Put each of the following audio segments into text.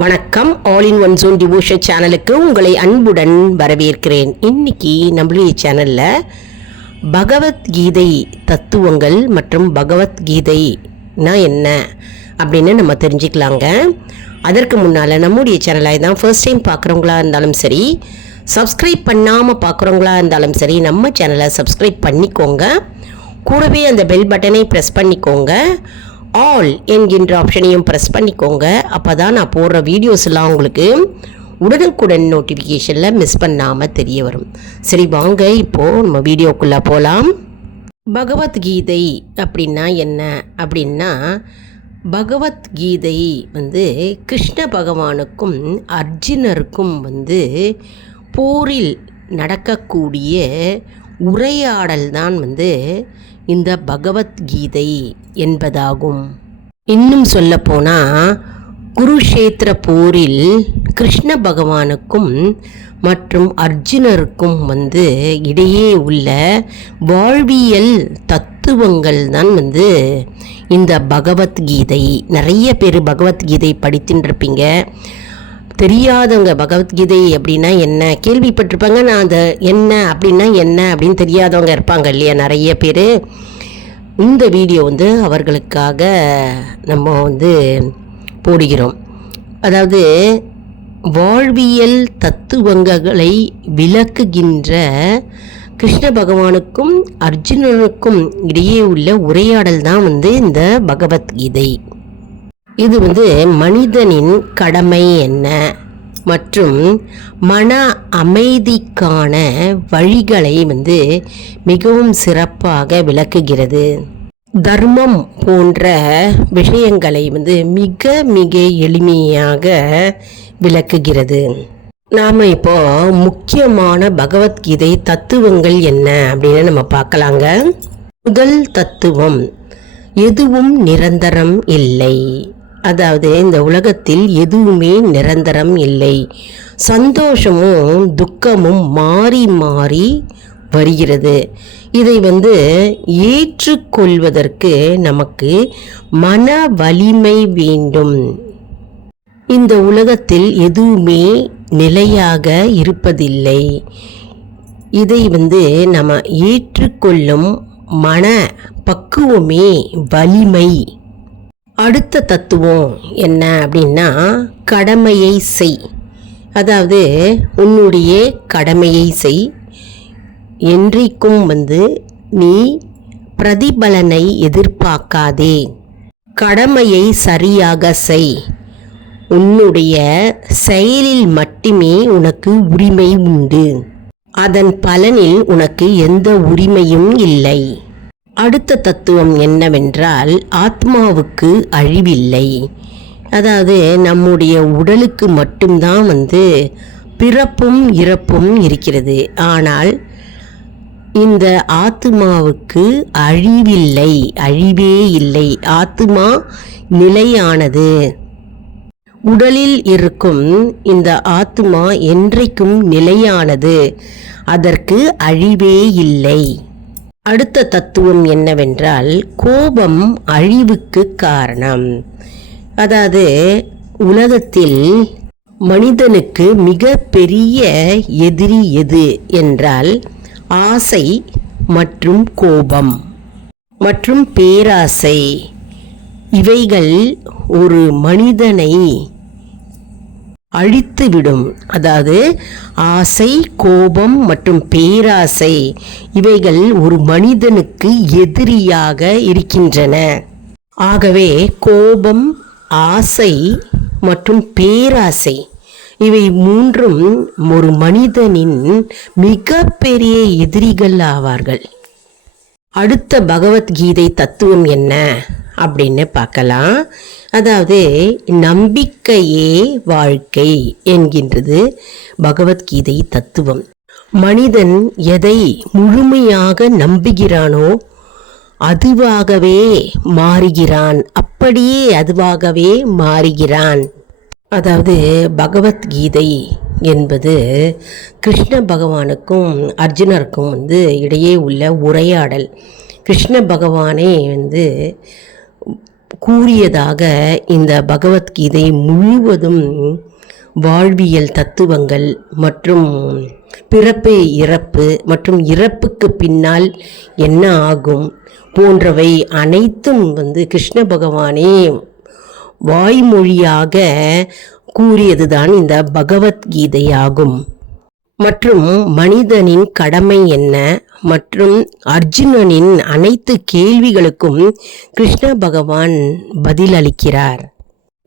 வணக்கம். All in one zone devotion சேனலுக்கு உங்களை அன்புடன் வரவேற்கிறேன். இன்னைக்கு நம்மளுடைய சேனலில் பகவத்கீதை தத்துவங்கள் மற்றும் பகவத்கீதைனா என்ன அப்படின்னு நம்ம தெரிஞ்சுக்கலாங்க. அதற்கு முன்னால் நம்முடைய சேனலை தான் ஃபர்ஸ்ட் டைம் பார்க்குறவங்களா இருந்தாலும் சரி, சப்ஸ்கிரைப் பண்ணாமல் பார்க்குறவங்களா இருந்தாலும் சரி, நம்ம சேனலை சப்ஸ்கிரைப் பண்ணிக்கோங்க. கூடவே அந்த பெல் பட்டனை ப்ரெஸ் பண்ணிக்கோங்க. ஆல் என்கின்ற ஆப்ஷனையும் ப்ரெஸ் பண்ணிக்கோங்க. அப்போ தான் நான் போடுற வீடியோஸ்லாம் உங்களுக்கு உடனுக்குடன் நோட்டிஃபிகேஷனில் மிஸ் பண்ணாமல் தெரிய வரும். சரி, வாங்க இப்போது நம்ம வீடியோக்குள்ளே போகலாம். பகவத்கீதை அப்படின்னா என்ன அப்படின்னா, பகவத்கீதை கிருஷ்ண பகவானுக்கும் அர்ஜுனருக்கும் போரில் நடக்கக்கூடிய உரையாடல் தான் இந்த பகவத்கீதை என்பதாகும். இன்னும் சொல்லப்போனால் குருஷேத்திர போரில் கிருஷ்ண பகவானுக்கும் மற்றும் அர்ஜுனருக்கும் இடையே உள்ள வாழ்வியல் தத்துவங்கள் தான் இந்த பகவத்கீதை. நிறைய பேர் பகவத்கீதை படித்துட்டுருப்பீங்க. தெரியாதவங்க பகவத்கீதை அப்படின்னா என்ன கேள்விப்பட்டிருப்பாங்க. நான் அந்த என்ன அப்படின்னா என்ன அப்படின்னு தெரியாதவங்க இருப்பாங்க இல்லையா, நிறைய பேர். இந்த வீடியோ அவர்களுக்காக நம்ம போடுகிறோம். அதாவது வாழ்வியல் தத்துவங்களை விளக்குகின்ற கிருஷ்ண பகவானுக்கும் அர்ஜுனனுக்கும் இடையே உள்ள உரையாடல் தான் இந்த பகவத்கீதை. இது மனிதனின் கடமை என்ன மற்றும் மன அமைதிக்கான வழிகளை மிகவும் சிறப்பாக விளக்குகிறது. தர்மம் போன்ற விஷயங்களை மிக மிக எளிமையாக விளக்குகிறது. நாம் இப்போ முக்கியமான பகவத்கீதை தத்துவங்கள் என்ன அப்படின்னு நம்ம பார்க்கலாங்க. முதல் தத்துவம், எதுவும் நிரந்தரம் இல்லை. அதாவது இந்த உலகத்தில் எதுவுமே நிரந்தரம் இல்லை. சந்தோஷமும் துக்கமும் மாறி மாறி வருகிறது. இதை ஏற்றுக்கொள்வதற்கு நமக்கு மன வலிமை வேண்டும். இந்த உலகத்தில் எதுவுமே நிலையாக இருப்பதில்லை. இதை நம்ம ஏற்றுக்கொள்ளும் மன பக்குவமே வலிமை. அடுத்த தத்துவம் என்ன அப்படின்னா, கடமையை செய். அதாவது உன்னுடைய கடமையை செய். என்றைக்கும் நீ பிரதிபலனை எதிர்பார்க்காதே. கடமையை சரியாக செய். உன்னுடைய செயலில் மட்டுமே உனக்கு உரிமை உண்டு. அதன் பலனில் உனக்கு எந்த உரிமையும் இல்லை. அடுத்த தத்துவம் என்னவென்றால், ஆத்மாவுக்கு அழிவில்லை. அதாவது நம்முடைய உடலுக்கு மட்டும்தான் பிறப்பும் இறப்பும் இருக்கிறது. ஆனால் இந்த ஆத்மாவுக்கு அழிவில்லை, அழிவே இல்லை. ஆத்மா நிலையானது. உடலில் இருக்கும் இந்த ஆத்மா என்றைக்கும் நிலையானது. அதற்கு அழிவே இல்லை. அடுத்த தத்துவம் என்னவென்றால், கோபம் அழிவுக்கு காரணம். அதாவது உலகத்தில் மனிதனுக்கு மிக பெரிய எதிரி எது என்றால், ஆசை மற்றும் கோபம் மற்றும் பேராசை. இவைகள் ஒரு மனிதனை அழித்துவிடும். அதாவது ஆசை, கோபம் மற்றும் பேராசை இவைகள் ஒரு மனிதனுக்கு எதிரியாக இருக்கின்றன. ஆகவே கோபம், ஆசை மற்றும் பேராசை இவை மூன்றும் ஒரு மனிதனின் மிக பெரிய எதிரிகள் ஆவார்கள். அடுத்த பகவத்கீதை தத்துவம் என்ன அப்படின்னு பார்க்கலாம். அதாவது நம்பிக்கையே வாழ்க்கை என்கின்றது பகவத்கீதை தத்துவம். மனிதன் எதை முழுமையாக நம்புகிறானோ அதுவாகவே மாறுகிறான். அப்படியே அதுவாகவே மாறுகிறான். அதாவது பகவத்கீதை என்பது கிருஷ்ண பகவானுக்கும் அர்ஜுனருக்கும் இடையே உள்ள உரையாடல். கிருஷ்ண பகவானே கூறியதாக இந்த பகவத்கீதை முழுவதும் வாழ்வியல் தத்துவங்கள் மற்றும் பிறப்பு இறப்பு மற்றும் இறப்புக்கு பின்னால் என்ன ஆகும் போன்றவை அனைத்தும் கிருஷ்ண பகவானே வாய்மொழியாக கூறியதுதான் இந்த பகவத்கீதையாகும். மற்றும் மனிதனின் கடமை என்ன மற்றும் அர்ஜுனனின் அனைத்து கேள்விகளுக்கும் கிருஷ்ண பகவான் பதிலளிக்கிறார்.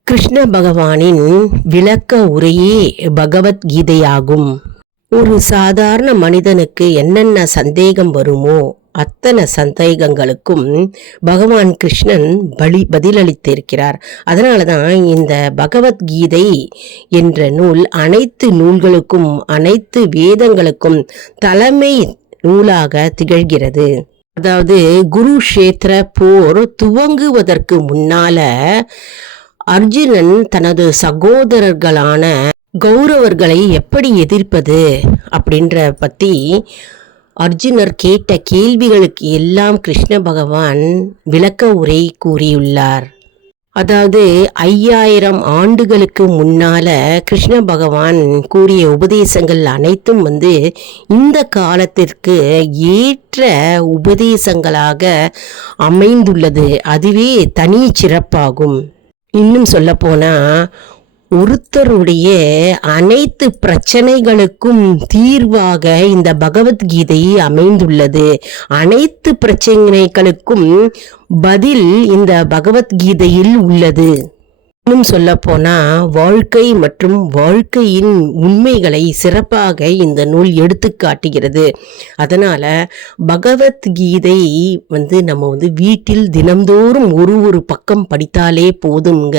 கிருஷ்ண பகவானின் விளக்க உரையே பகவத்கீதையாகும். ஒரு சாதாரண மனிதனுக்கு என்னென்ன சந்தேகம் வருமோ அத்தனை சந்தேகங்களுக்கும் பகவான் கிருஷ்ணன் பதிலளித்திருக்கிறார். அதனால தான் இந்த பகவத்கீதை என்ற நூல் அனைத்து நூல்களுக்கும் அனைத்து வேதங்களுக்கும் தலைமை நூலாக திகழ்கிறது. அதாவது குருஷேத்திர போர் துவங்குவதற்கு முன்னால அர்ஜுனன் தனது சகோதரர்களான கௌரவர்களை எப்படி எதிர்ப்பது அப்படின்ற பற்றி அர்ஜுனர் கேட்ட கேள்விகளுக்கு எல்லாம் கிருஷ்ண பகவான் விளக்க உரை கூறியுள்ளார். அதாவது 5000 ஆண்டுகளுக்கு முன்னால கிருஷ்ண பகவான் கூறிய உபதேசங்கள் அனைத்தும் இந்த காலத்திற்கு ஏற்ற உபதேசங்களாக அமைந்துள்ளது. அதுவே தனி சிறப்பாகும். இன்னும் சொல்லப்போனா ஒருத்தருடைய அனைத்து பிரச்சனைகளுக்கும் தீர்வாக இந்த பகவத்கீதை அமைந்துள்ளது. அனைத்து பிரச்சனைகளுக்கும் பதில் இந்த பகவத்கீதையில் உள்ளது. இன்னும் சொல்லப்போனா வாழ்க்கை மற்றும் வாழ்க்கையின் உண்மைகளை சிறப்பாக இந்த நூல் எடுத்து காட்டுகிறது. அதனால பகவத்கீதை நம்ம வீட்டில் தினம்தோறும் ஒரு பக்கம் படித்தாலே போதுங்க,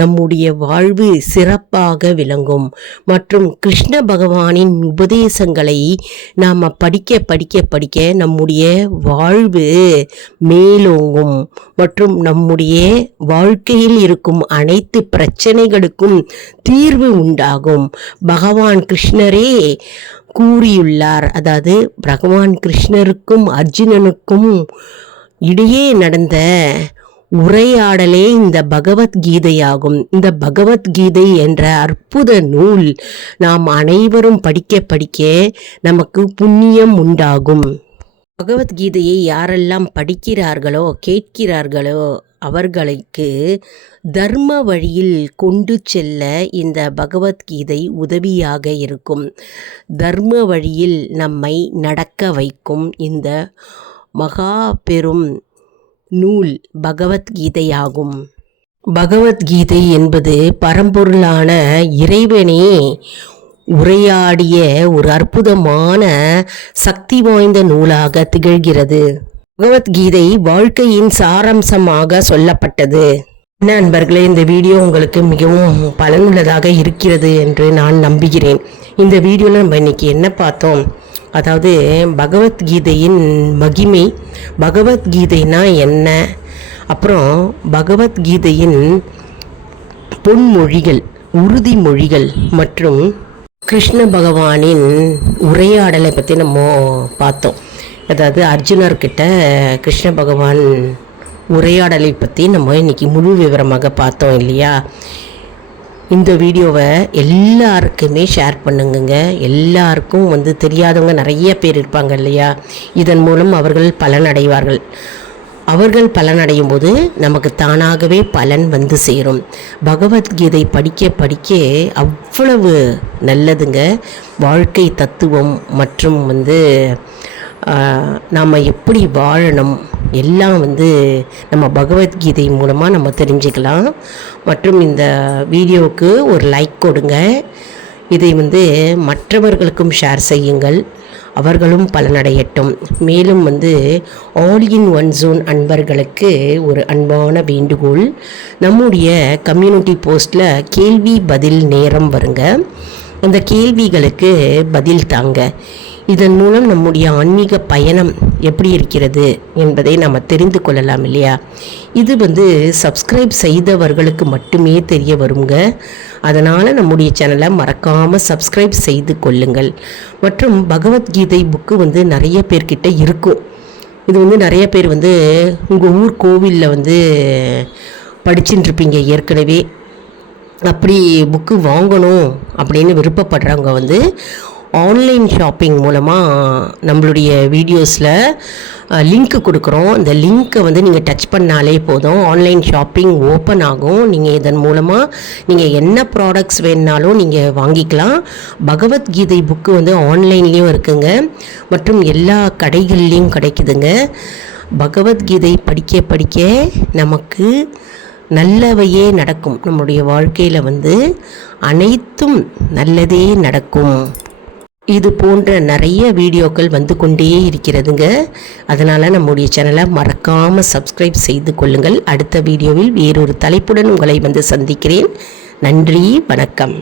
நம்முடைய வாழ்வு சிறப்பாக விளங்கும். மற்றும் கிருஷ்ண பகவானின் உபதேசங்களை நாம் படிக்க படிக்க படிக்க நம்முடைய வாழ்வு மேலோங்கும் மற்றும் நம்முடைய வாழ்க்கையில் இருக்கும் அனைத்து பிரச்சனைகளுக்கும் தீர்வு உண்டாகும். பகவான் கிருஷ்ணரே கூறியுள்ளார். அதாவது பகவான் கிருஷ்ணருக்கும் அர்ஜுனனுக்கும் இடையே நடந்த உரையாடலே இந்த பகவத்கீதையாகும். இந்த பகவத்கீதை என்ற அற்புத நூல் நாம் அனைவரும் படிக்க படிக்க நமக்கு புண்ணியம் உண்டாகும். பகவத்கீதையை யாரெல்லாம் படிக்கிறார்களோ கேட்கிறார்களோ அவர்களுக்கு தர்ம வழியில் கொண்டு செல்ல இந்த பகவத்கீதை உதவியாக இருக்கும். தர்ம வழியில் நம்மை நடக்க வைக்கும் இந்த மகா பெரும் நூல் பகவத்கீதையாகும். பகவத்கீதை என்பது பரம்பொருளான இறைவனே உரையாடிய ஒரு அற்புதமான சக்தி வாய்ந்த நூலாக திகழ்கிறது. பகவத்கீதை வாழ்க்கையின் சாராம்சமாக சொல்லப்பட்டது. நண்பர்களே, இந்த வீடியோ உங்களுக்கு மிகவும் பயனுள்ளதாக இருக்கிறது என்று நான் நம்புகிறேன். இந்த வீடியோவில் நம்ம இன்னைக்கு என்ன பார்த்தோம், அதாவது பகவத்கீதையின் மகிமை, பகவத்கீதைனா என்ன, அப்புறம் பகவத்கீதையின் பொன்மொழிகள், உறுதிமொழிகள் மற்றும் கிருஷ்ண பகவானின் உரையாடலை பற்றி நம்ம பார்த்தோம். அதாவது அர்ஜுனர்கிட்ட கிருஷ்ண பகவான் உரையாடலை பற்றி நம்ம இன்றைக்கி முழு விவரமாக பார்த்தோம் இல்லையா. இந்த வீடியோவை எல்லாருக்குமே ஷேர் பண்ணுங்க. எல்லாருக்கும் தெரியாதவங்க நிறைய பேர் இருப்பாங்க இல்லையா. இதன் மூலம் அவர்கள் பலனடைவார்கள். அவர்கள் பலனடையும் போது நமக்கு தானாகவே பலன் சேரும். பகவத்கீதை படிக்க படிக்க அவ்வளவு நல்லதுங்க. வாழ்க்கை தத்துவம் மற்றும் நாம் எப்படி வாழணும் எல்லாம் நம்ம பகவத்கீதை மூலமாக நம்ம தெரிஞ்சுக்கலாம். மற்றும் இந்த வீடியோவுக்கு ஒரு லைக் கொடுங்க. இதை மற்றவர்களுக்கும் ஷேர் செய்யுங்கள், அவர்களும் பலனடையட்டும். மேலும் ஆல் இன் ஒன் ஜோன் அன்பர்களுக்கு ஒரு அன்பான வேண்டுகோள், நம்முடைய கம்யூனிட்டி போஸ்ட்டில் கேள்வி பதில் நேரம் வருங்க. அந்த கேள்விகளுக்கு பதில் தாங்க. இதன் மூலம் நம்முடைய ஆன்மீக பயணம் எப்படி இருக்கிறது என்பதை நாம் தெரிந்து கொள்ளலாம் இல்லையா. இது சப்ஸ்கிரைப் செய்தவர்களுக்கு மட்டுமே தெரிய வருங்க. அதனால் நம்முடைய சேனலை மறக்காமல் சப்ஸ்கிரைப் செய்து கொள்ளுங்கள். மற்றும் பகவத்கீதை புக்கு நிறைய பேர்கிட்ட இருக்கும். இது நிறைய பேர் உங்கள் ஊர் கோவிலில் படிச்சுட்டு இருப்பீங்க ஏற்கனவே. அப்படி புக்கு வாங்கணும் அப்படின்னு விருப்பப்படுறவங்க வந்து ஆன்லைன் ஷாப்பிங் மூலமாக நம்மளுடைய வீடியோஸில் லிங்க் கொடுக்குறோம். இந்த லிங்க்கை வந்து நீங்கள் டச் பண்ணாலே போதும், ஆன்லைன் ஷாப்பிங் ஓப்பன் ஆகும். நீங்கள் இதன் மூலமாக நீங்கள் என்ன ப்ராடக்ட்ஸ் வேணுனாலும் நீங்கள் வாங்கிக்கலாம். பகவத்கீதை புக்கு வந்து ஆன்லைன்லேயும் இருக்குங்க, மற்றும் எல்லா கடைகள்லேயும் கிடைக்குதுங்க. பகவத்கீதை படிக்க படிக்க நமக்கு நல்லவையே நடக்கும். நம்முடைய வாழ்க்கையில் வந்து அனைத்தும் நல்லதே நடக்கும். இது போன்ற நிறைய வீடியோக்கள் வந்து கொண்டே இருக்கிறதுங்க. அதனால் நம்முடைய சேனலை மறக்காமல் சப்ஸ்கிரைப் செய்து கொள்ளுங்கள். அடுத்த வீடியோவில் வேறொரு தலைப்புடன் உங்களை வந்து சந்திக்கிறேன். நன்றி, வணக்கம்.